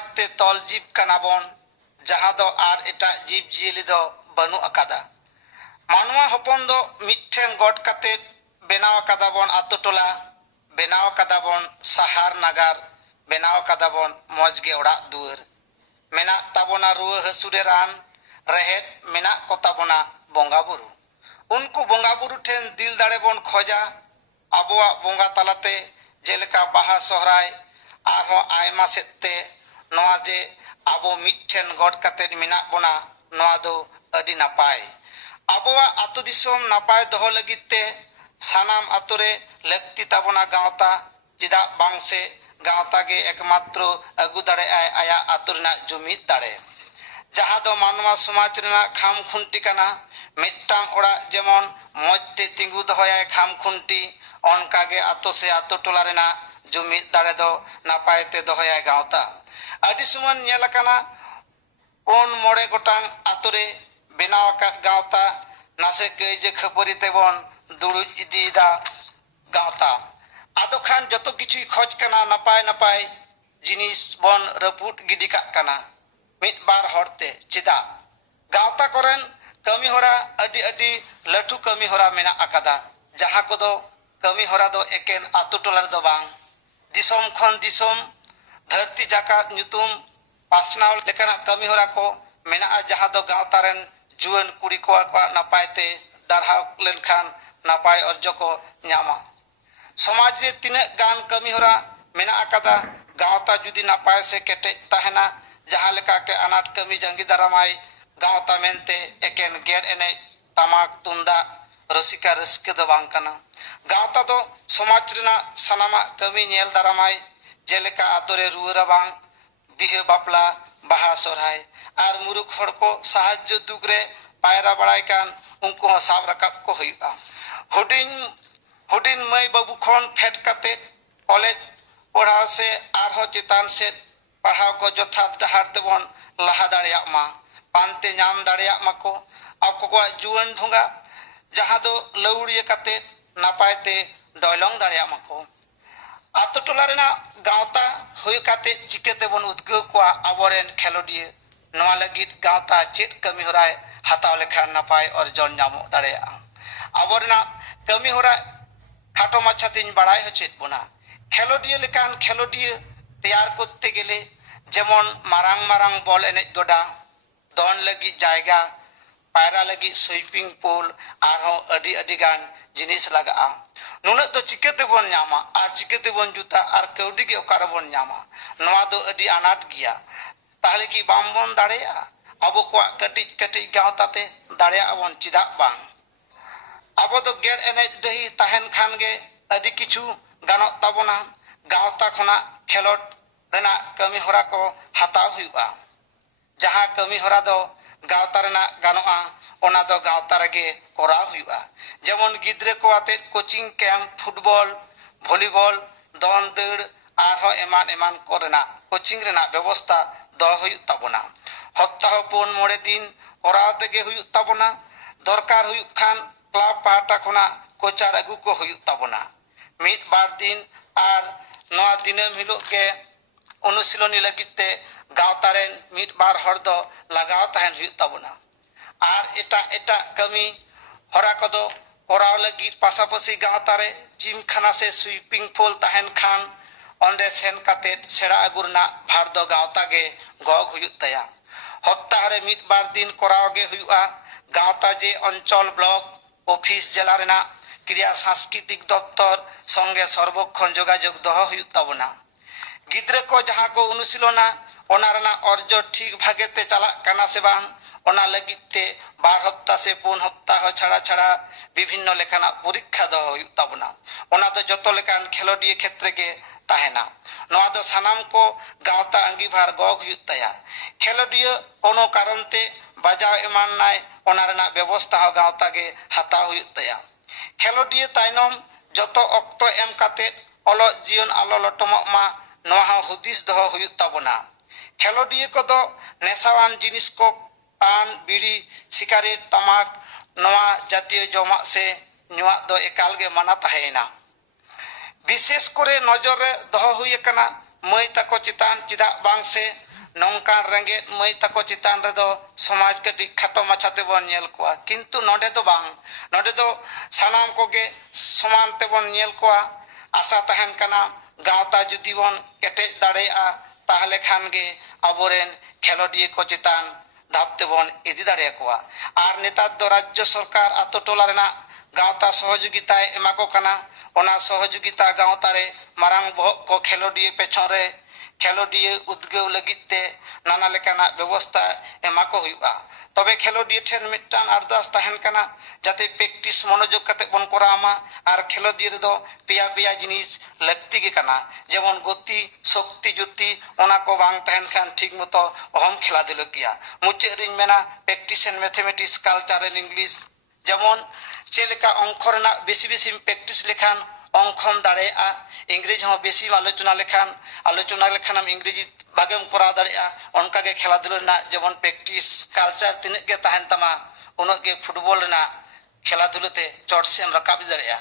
समाज ते तल जीव कना बन जहां दो आर एटा जीव जियली दो बनु अकादा मानवा हपन दो मिठेन गट काते बेनाव अकादा बन आतो टोला बेनाव अकादा बन शहर नगर बेनाव अकादा बन मौजगे ओड़ा दुआर मेना ताबोना रुआ हसुरे रान रहेत मेना को ताबोना बोंगा बुरु उनको बोंगा बुरु ठेन दिल दाड़े बन खोजा आबोआ बोंगा तालाते जेलेका बाहा सोहराय आरो आयमा सेते नोआ जे आबो मिठेन गट काते मेना बोना नोआ दो अडी नापाय आबोआ आतो दिसोम नापाय दोहो लगिते सानाम आतोरे लक्ति ताबोना गावता चिदा बांगसे गावता के एकमात्र अगु दाड़े आया आतुरना जुमिद दाड़े जहां दो मानवा समाज रेना खाम खुंटी कना मिट्टांग ओड़ा जेमन मजते तिंगु दोहयाय खाम खुंटी ओनकागे आतो से आतो टोला रेना जुमिद दाड़े दो नापायते दोहयाय गावता आदि सुमन नेल कना कोन मोड़े गोटांग आतोरे बेनाव आकाद गावता नासे कइजे खपरी तेबन दुड़ु इदीदा गावता आदो खान जतो किछु खोज कना नापाय नापाय जिनिस बन रपुट गिडी काग कना मिट बार हरते चिदा गावता करेन कमी होरा अडी अडी लठु कमी होरा मेना अकादा जहां को दो कमी होरा दो एकेन आतो टोला दो बांग दिसोम खन दिसोम धरती जाकात न्युतुम पासनाव लेकना कमी होरा को मेना जहां दो गावता रेन जुवन कुड़ी को नापायते दारहाव लेनखान नापाय अर्जो को न्यामा समाज रे तिना गान कमी होरा मेना अकादा गावता जुदी नापाय से केटे ताहेना जहां लेका के अनाट कमी जंगी दारामाय गावता मेनते एकेन गेर एने तमाक तुंदा रसिका रस्के दो बांग कना गावता दो समाज रेना सनामा कमी नेल दारामाय जेलेका आतोरे रुरा बांग बिहे बापला बाहा सोरहाय आर मुरुख हड़ को साहाज्य दुख रे पायरा बड़ाय कान उनको साब रकाब को हुआ हुडिन मई बाबू खन फेट काते कॉलेज पढ़ाव से आरहो चितान से पढ़ाव को जथात डहार तेबन लहा दाड़िया मा पानते नाम दाड़िया माको आपको को जुवन ढोंगा जहां दो लौड़िए काते नापायते डयलंग दाड़िया माको आतो टोला रेना गावता हुई काते चिकेते बन उद्गो को आबोरेन खेलोडिए नोआ लगित गावता चेत कमी होराय हाताव लेखान नापाय और जन नामो दाड़िया आबोरेना कमी होरा खाटो माछातिन बाड़ाय होचेत बोना खेलोडिए लेकान खेलोडिए तैयार करते गेले जेमन मारांग मारांग बल एनेज गोडा दन लगी जायगा पायरा लगी स्विपिंग पूल आरो अडी अडी गान जिनिस लगा नुना तो चिकेते बन नामा आर चिकेते बन जुता आर कौडी के ओकार बन नामा नोआ दो अडी अनाट गिया ताहले की बाम बन दाड़ेया अबो को कटिज कटिज गावताते दाड़ेया बन चिदा बांग अब तो गेर एनेज दही ताहेन खान गे अडी किछु गानो ताबोना गावता खना खेलोट रेना कमी होरा को हताव हुआ जहां कमी होरा दो गावता रेना गानोआ ओना दो गावता रेगे कोराव हुआ जेमन गिद्रे को आते कोचिंग कैंप फुटबॉल वॉलीबॉल दन दौड़ आरो एमान एमान को रेना कोचिंग रेना व्यवस्था दो हुई ताबोना हप्ताह पुन मोड़े दिन कोराव तेगे हुई ताबोना दरकार हुई खान क्लाब पाटा खना कोचार अगु को हुई ताबोना मिट बार दिन आर नोआ दिनम हिलो के अनुशीलनी लगिते गावता रेन मिट बार हर दो लगाव ताहेन हुई ताबोना आर एटा एटा कमी हरा कदो कोराव लगी पासापासी गावता रे जिम खाना से स्विपिंग पूल ताहेन खान ओंडे सेन काते सेड़ा अगुरना भार दो गावता गे गग हुई तया हप्ताह रे मिट बार दिन कोराव गे हुआ गावता जे अंचल ब्लॉक ऑफिस जिला रेना क्रिया सांस्कृतिक दफ्तर संगे सर्वक्षण जोगाजोग दोहो हुई ताबोना गिद्रे को जहां को अनुशीलना ओना रेना अर्ज ठीक भागेते चला काना से बांग ओना लगिते बार हप्ता से पुन हप्ता छाड़ा छाड़ा विभिन्न लेखाना परीक्षा दो हुई ताबोना ओना दो जतो लेकान खेलोडिया क्षेत्र के ताहेना नोआ दो सानाम को गावता अंगीभार गग हुई तया खेलोडिया कोनो कारण ते बाजाव एमान नाय ओना रेना व्यवस्था हो गावता के हताव हुई तया खेलोडिया ताइनम जतो अक्तो एम काते अलो जीवन आलो लटमक मा नोहा हुदिस दो हुई ताबोना खेलोडिया को दो नेसावान जिनिस को पान बीड़ी सिगारेट तमाक नोआ जातीय जमा से नुआ दो एकाल गे माना ताहेना विशेष करे नजर रे दो हुई कना मई तको चितान चिदा बांग से nongkan rengget mai tako citan redo somaj kati khato macha tebon nyel koa kintu node do bang node do sanam koge soman tebon nyel koa asa tahen kana gawta judi bon ketek dareya tahale khan ge aboren khelodiye ko citan ধাপ তেবন ইদি দাঁড়িয়ে কোয়া আর নেতার দ রাজ্য সরকার আতো টোলা রেনা গাঁওতা সহযোগিতায় এমাকো কানা ওনা সহযোগিতা গাঁওতারে Marang বহক কো খেলোডিয়ে পেছরে খেলোডিয়ে উদ্গেও লगिते নানা লেকানা ব্যবস্থা এমাকো হুইউয়া তবে খেলোডিয়ে ঠেন মিটটান আরদাস তাহেন কানা যাতে প্র্যাকটিস মনোযোগ কাতে বন করামা আর খেলোডিয়ে দ পিয়া পিয়া জিনিস লাগতি গে কানা যেমন গতি শক্তি যুক্তি ওনা কো বাং তাহেন খান ঠিক মতো অহম খেলা দিল কিয়া মুচে রিং মেনা practice and mathematics culture and English যেমন চেলেকা অঙ্ক রেনা বেশি বেশি প্র্যাকটিস লেখান অঙ্কম দাঁড়ায়া ইংরেজি হো বেশি আলোচনা লেখান ইংরেজি বাগেম করা দাঁড়ায়া অনকাগে খেলাধুলা না যেমন প্র্যাকটিস কালচার তিনেক গে তাহেন তামা উনক গে ফুটবল না খেলাধুলাতে চটসেম রাকাব দাঁড়ায়া